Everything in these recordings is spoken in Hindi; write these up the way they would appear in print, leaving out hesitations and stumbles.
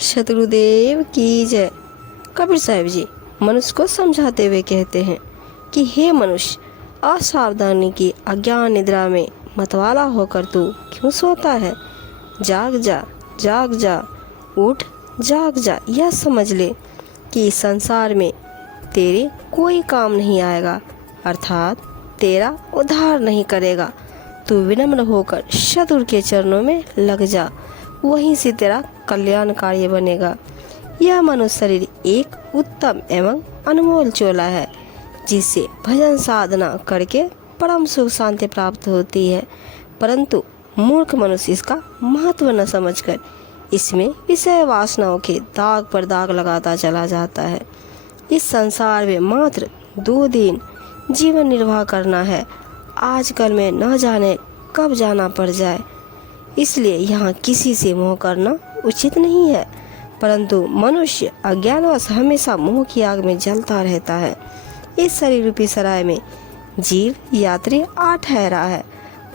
शत्रुदेव की जय। कबीर साहब जी मनुष्य को समझाते हुए कहते हैं कि हे मनुष्य, असावधानी की अज्ञान निद्रा में मतवाला होकर तू क्यों सोता है। जाग जा, जाग जा, उठ, जाग जा। यह समझ ले कि संसार में तेरे कोई काम नहीं आएगा, अर्थात तेरा उद्धार नहीं करेगा। तू विनम्र होकर शत्रु के चरणों में लग जा, वहीं से तेरा कल्याण कार्य बनेगा। यह मनुष्य शरीर एक उत्तम एवं अनमोल चोला है, जिससे भजन साधना करके परम सुख शांति प्राप्त होती है, परंतु मूर्ख मनुष्य इसका महत्व न समझकर इसमें विषय वासनाओं के दाग पर दाग लगाता चला जाता है। इस संसार में मात्र 2 दिन जीवन निर्वाह करना है। आजकल में न जाने कब जाना पड़ जाए, इसलिए यहाँ किसी से मोह करना उचित नहीं है, परंतु मनुष्य अज्ञानवश हमेशा मोह की आग में जलता रहता है। इस शरीर रूपी सराय में जीव यात्री आ ठहरा है।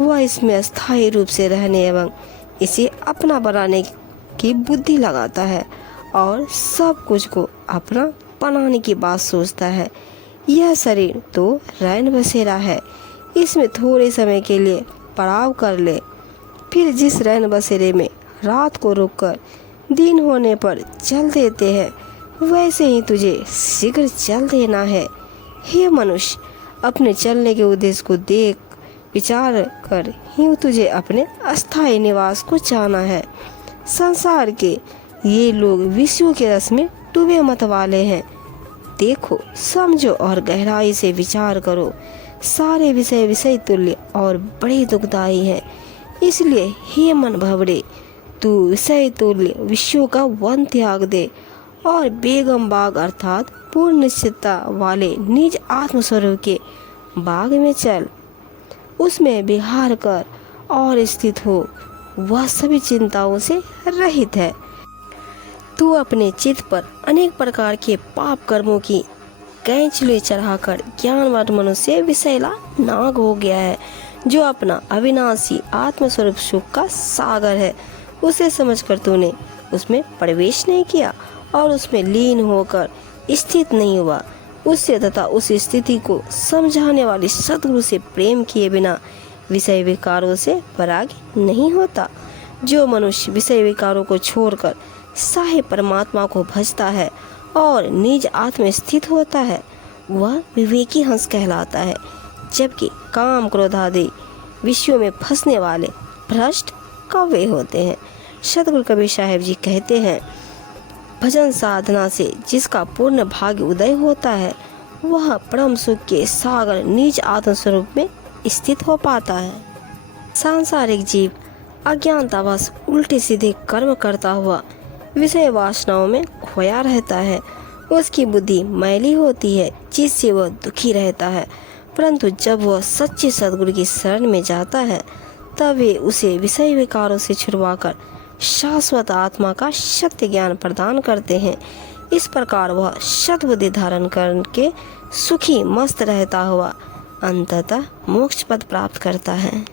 वह इसमें स्थायी रूप से रहने एवं इसे अपना बनाने की बुद्धि लगाता है और सब कुछ को अपना बनाने की बात सोचता है। यह शरीर तो रैन बसेरा है, इसमें थोड़े समय के लिए पड़ाव कर ले, फिर जिस रैन बसेरे में रात को रुककर दिन होने पर चल देते हैं, वैसे ही तुझे शीघ्र चल देना है। हे मनुष्य, अपने चलने के उद्देश्य को देख विचार कर ही तुझे अपने अस्थायी निवास को जाना है। संसार के ये लोग विषयों के रस में डूबे मत वाले हैं। देखो, समझो और गहराई से विचार करो। सारे विषय विषय तुल्य और बड़े दुखदायी हैं। इसलिए हे मन भवरे, तू विषय तुल्य विषयों का वन त्याग दे और बेगम बाग अर्थात पूर्ण निश्चितता वाले निज आत्मस्वरूप के बाग में चल। उसमें विहार कर और स्थित हो। वह सभी चिंताओं से रहित है। तू अपने चित्त पर अनेक प्रकार के पाप कर्मों की कैंचुले चढ़ाकर ज्ञानवान मनुष्य विषैला नाग हो गया है, जो अपना अविनाशी आत्मस्वरूप सुख का सागर है। उसे समझकर तूने उसमें प्रवेश नहीं किया और उसमें लीन होकर स्थित नहीं हुआ। उससे तथा उस स्थिति को समझाने वाली सद्गुरु से प्रेम किए बिना विषय विकारों से पराग नहीं होता। जो मनुष्य विषय विकारों को छोड़कर साहे परमात्मा को भजता है और निज आत्म स्थित होता है, वह विवेकी हंस कहलाता है, जबकि काम क्रोध आदि विषयों में फंसने वाले भ्रष्ट कौवे होते हैं। सतगुरु कबीर साहब जी कहते हैं, भजन साधना से जिसका पूर्ण भाग्य उदय होता है, वह परम सुख के सागर निज आत्मस्वरूप में स्थित हो पाता है। सांसारिक जीव अज्ञानतावश उल्टे सीधे कर्म करता हुआ विषय वासनाओं में खोया रहता है। उसकी बुद्धि मैली होती है, जिससे वह दुखी रहता है, परंतु जब वह सच्चे सद्गुरु की शरण में जाता है, तब वे उसे विषय विकारों से छुड़वाकर शाश्वत आत्मा का सत्य ज्ञान प्रदान करते हैं। इस प्रकार वह सद्बुद्धि धारण करके सुखी मस्त रहता हुआ अंततः मोक्ष पद प्राप्त करता है।